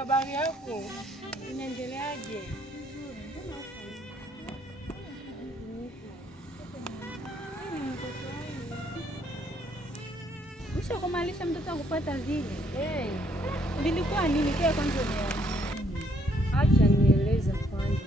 habari yako? Unaendeleaje? Mwisho kumalisha mtoto kupata vile. Vilikuwa nini kia kwanza leo? Acha nieleze kwanza.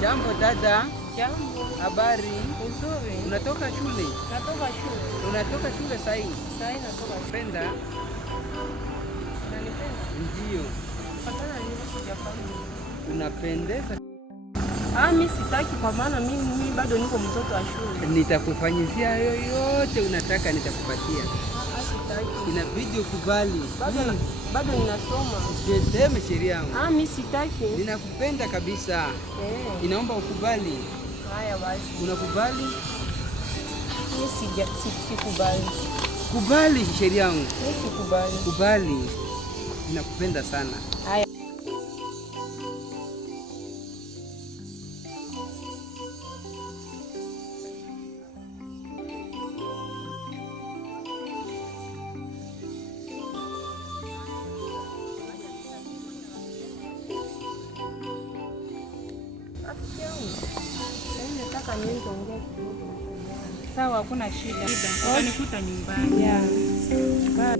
Jambo dada. Jambo. Habari? Nzuri. Unatoka shule? Natoka shule. Unatoka shule sahi? Sahi natoka. Penda? Unanipenda? Ndio. Fatana nini sijafanya? Unapendeza. Mimi sitaki kwa maana mimi bado niko mtoto wa shule. Nitakufanyizia yoyote unataka nitakupatia. Sitaki. Inabidi ukubali. Bado bado ninasoma. Usiseme sheria yangu. Mimi sitaki. Ninakupenda kabisa. Inaomba ukubali. Haya basi. Unakubali? Mimi sikubali. Kubali sheria yangu. Mimi sikubali. Kubali. Ninakupenda sana. Haya. Sawa, hakuna shida. Utanikuta nyumbani. Yeah.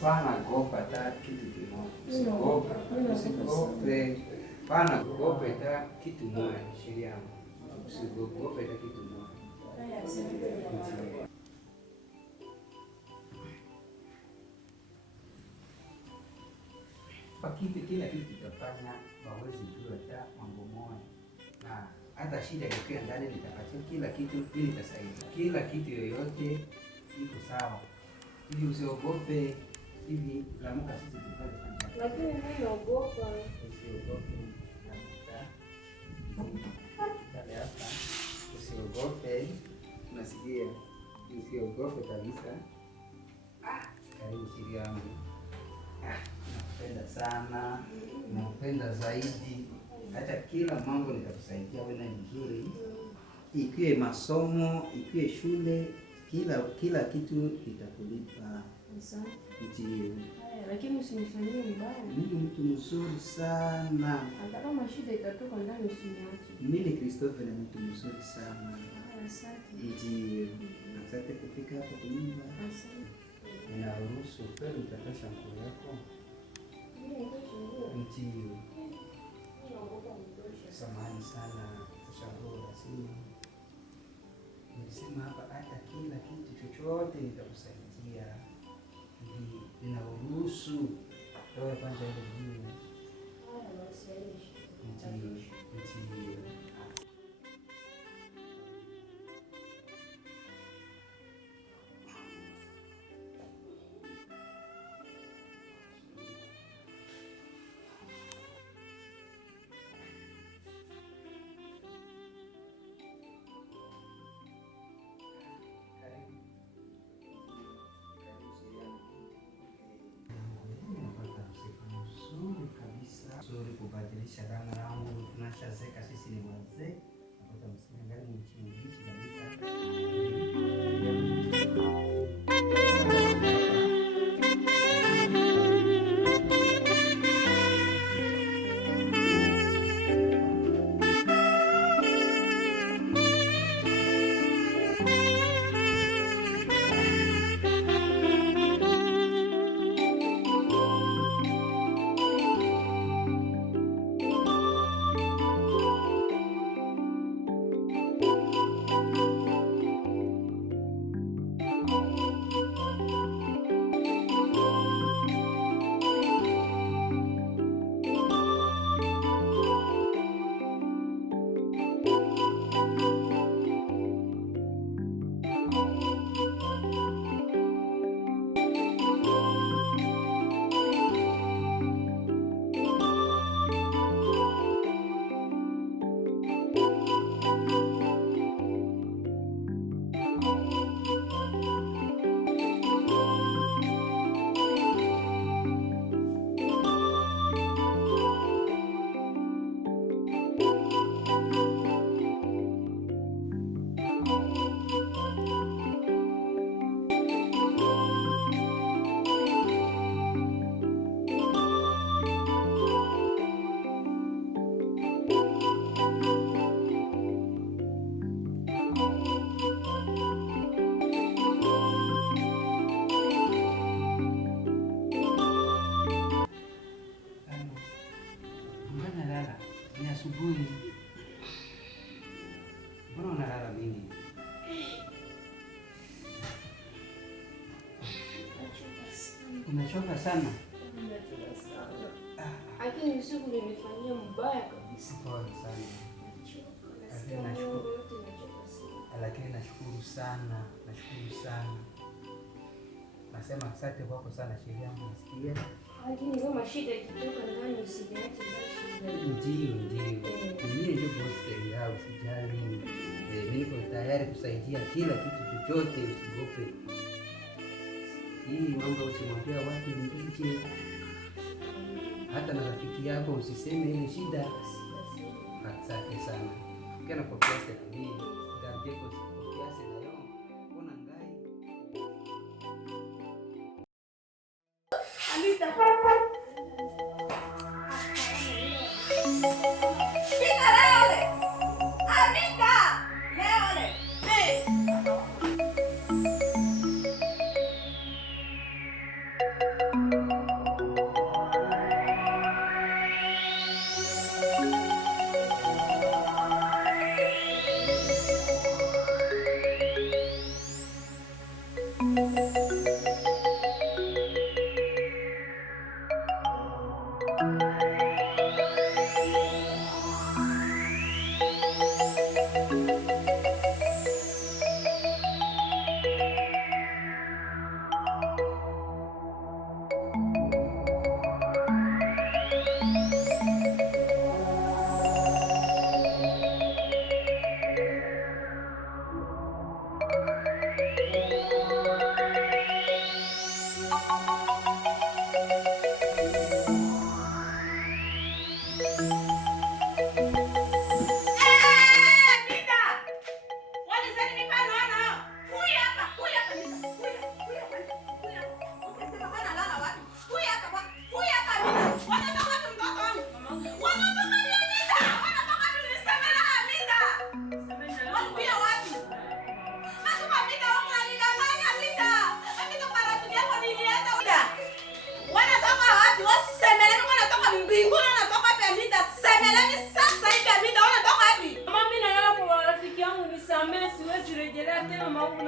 Pana gopa ta kitu kimoja. Usigope. Pana gope ta kitu moja sheria yangu. Usigope ta kitu moja. Pakiti kila kitu kitafanya wawezi jua ta mambo moja. Na hata shida ikiwa ndani nitapatia kila kitu ili nitasaidia. Kila kitu yoyote iko sawa. Ili usiogope hivi lamuka sisi tupate. Lakini mimi naogopa. Usiogope. Dale hapa. Usiogope. Unasikia? Usiogope kabisa. Karibu siri yangu. Nakupenda sana. Nakupenda zaidi. Hata kila mambo nitakusaidia wewe na vizuri. Ikiwe masomo, ikiwe shule, kila kitu itakulipa. Ndio. Lakini usinifanyie vibaya. Mimi mtu mzuri sana. Hata kama shida itatoka ndani usiniache. Mimi Christophe ni mtu mzuri sana. Asante. Ndio. Asante kufika hapa kwa nyumba. Asante. Ninaruhusu kweli utatosha nguo yako. Ndio. Samahani sana kushauri lazima. Nilisema hapa hata kila kitu chochote nitakusaidia. Ninaruhusu Wewe kwanza ile vizuri. Kubadilisha damu yangu, tunashazeka sisi ni wazee, napata msimu gani nchini hichi kabisa. Asubuhi. Mbona unalala mingi? Umechoka sana? Nimechoka sana. Lakini usiku nimefanyia mbaya kabisa. Pole sana. Lakini nashukuru sana. Nasema asante kwako sana sheria yangu nasikia. Lakini kama shida ikitoka ndani usiniache shida. Ndio. Mimi ndio bosi yao, usijali. Niko tayari kusaidia kila kitu chochote, usiogope. Hii mambo usimwambie watu nje. Hata na rafiki yako usiseme ile shida. Asante sana. Kana kwa kiasi hii, ndio kwa kiasi na leo. Kuna ngai. Alita. Nisamehe, siwezi rejelea tena maovu.